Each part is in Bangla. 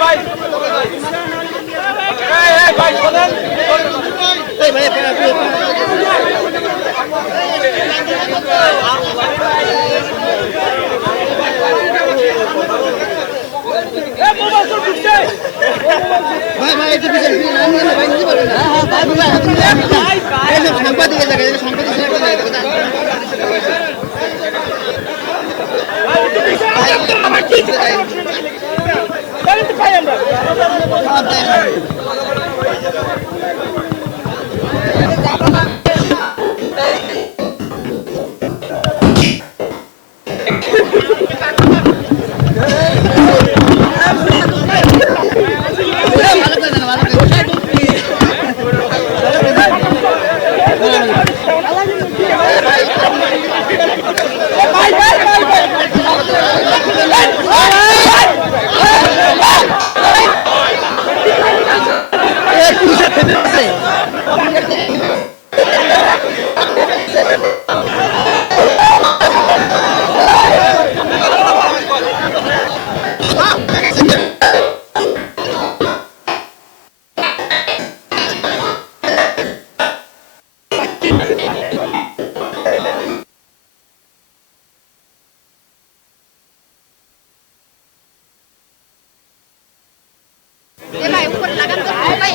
ভাই ভাই একটু পিছনে পিছনে নামিয়ে না ভাই নিতে পারবেন না হ্যাঁ ভাই ভাই আপনি এই যে সাংবাদিকের জায়গায় এই যে সাংবাদিকের জায়গায় ভালো করে দেন ভালো করে এ ভাই উপরে লাগান তো ভাই ভাই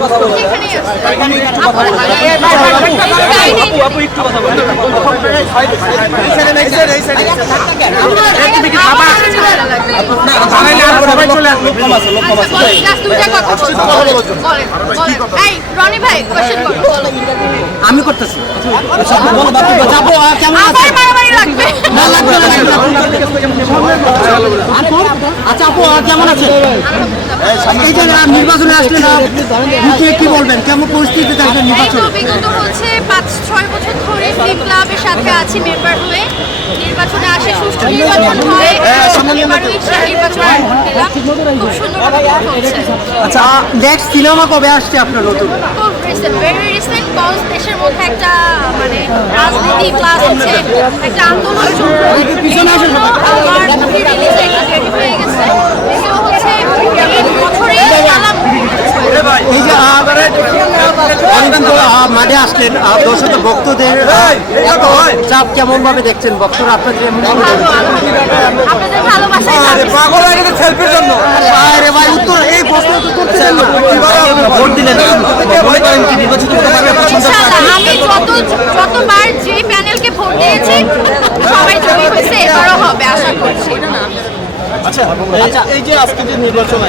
ভাই কথা করো আমি করতেছি। আচ্ছা আপু কেমন আছে? নির্বাচনে আসলেন কি বলবেন? কেমন পরিস্থিতি থাকবে নির্বাচন? বিগত হচ্ছে পাঁচ ছয় বছর ধরে ক্লাবের সাথে আছি মেম্বার হয়ে। নির্বাচনে আসে সুষ্ঠু নির্বাচন হয়। সেই নির্বাচনে খুব আচ্ছা নেক্সট সিনেমা কবে আসছে আপনার নতুন? খুব রিসেন্ট ভেরি রিসেন্ট কজ দেশের মধ্যে একটা মানে রাজনীতি প্লাস হচ্ছে একটা আন্দোলন শুরু পিছনে আসেন না। আমার মুভি একটা রেডি হয়ে গেছে এগুলো হচ্ছে এই বছরেই আলাপ এই যে অনেকদিন ধরে মাঠে আসলেন। দর্শক ভক্তদের এত চাপ কেমন ভাবে দেখছেন? ভক্তরা আপনাদের পাগল হয়ে গেছে সেলফির জন্য। আরে ভাই উত্তর এই প্রশ্ন তো করতে ভোট দিলেন মনে করেন কি নির্বাচিত হতে পারবে পছন্দ ইনশাআল্লাহ আমি যত যতবার যে প্যানেলকে ভোট দিয়েছি সবাই জয়ী হয়েছে এবারও হবে আশা করছি আচ্ছা আচ্ছা। এই যে আজকে যে নির্বাচন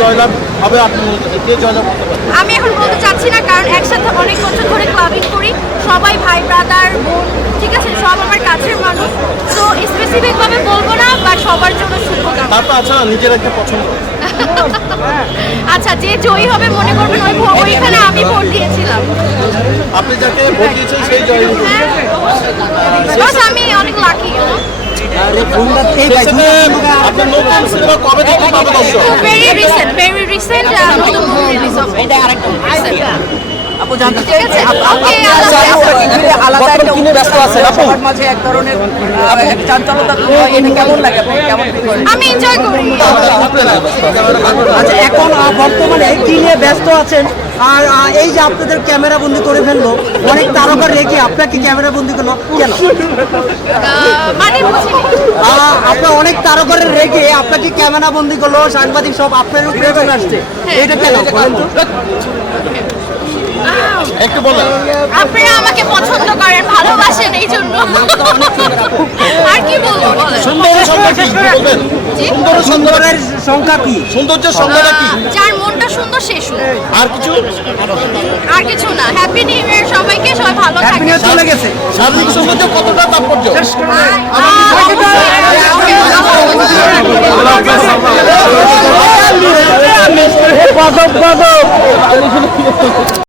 জয়লাভ হবে আপনি করছেন কে জয়লাভ করতে পারবে? আমি এখন বলতে চাচ্ছি না কারণ একসাথে অনেক বছর ধরে ক্লাবিং করি সবাই ভাই ব্রাদার বোন ঠিক আছে সব আমার কাছের মানুষ। তো স্পেসিফিক ভাবে বলব না বা সবার জন্য শুভকামনা তারপর আচ্ছা নিজের একটা পছন্দ। আচ্ছা যে জয়ী হবে মনে করবেন ওই ওইখানে আমি ভোট দিয়েছিলাম। আপনি যাকে ভোট দিয়েছেন সেই জয় বাস আমি অনেক lucky very recent very recent নতুন মুভি রিলিজ হবে এটা আরেকটা। আপু জানতে আলাদা একটা ব্যস্ত আছেন, আপু? মাঝে এক ধরনের চাঞ্চলতা এটা কেমন লাগে? আপনি কেমন? আমি এনজয় করি। আচ্ছা এখন বর্তমানে কি নিয়ে ব্যস্ত আছেন? আর এই যে আপনাদের ক্যামেরা বন্দি করে ফেলল অনেক তারকা রেখে আপনাকে ক্যামেরা বন্দি করল কেন? মানে আপনার অনেক তারকারে রেখে আপনাকে ক্যামেরা বন্দি করল সাংবাদিক সব আপনার উপরে আসছে। এটা কেন? একটু বলেন আপনারা আমাকে পছন্দ করেন ভালোবাসেন এই জন্য আর কি বলব সুন্দরের সংখ্যা কি বলবেন? সুন্দরের সংখ্যা সুন্দরের সংখ্যা কি সৌন্দর্যের সংখ্যাটা কি যার মনটা সুন্দর সে সুন্দর আর কিছু আর কিছু না হ্যাপি নিউ ইয়ার সবাইকে সবাই ভালো হ্যাপি থাকবেন নিউ চলে গেছে শারীরিক সৌন্দর্য কতটা তাৎপর্য আহ, অবশ্যই।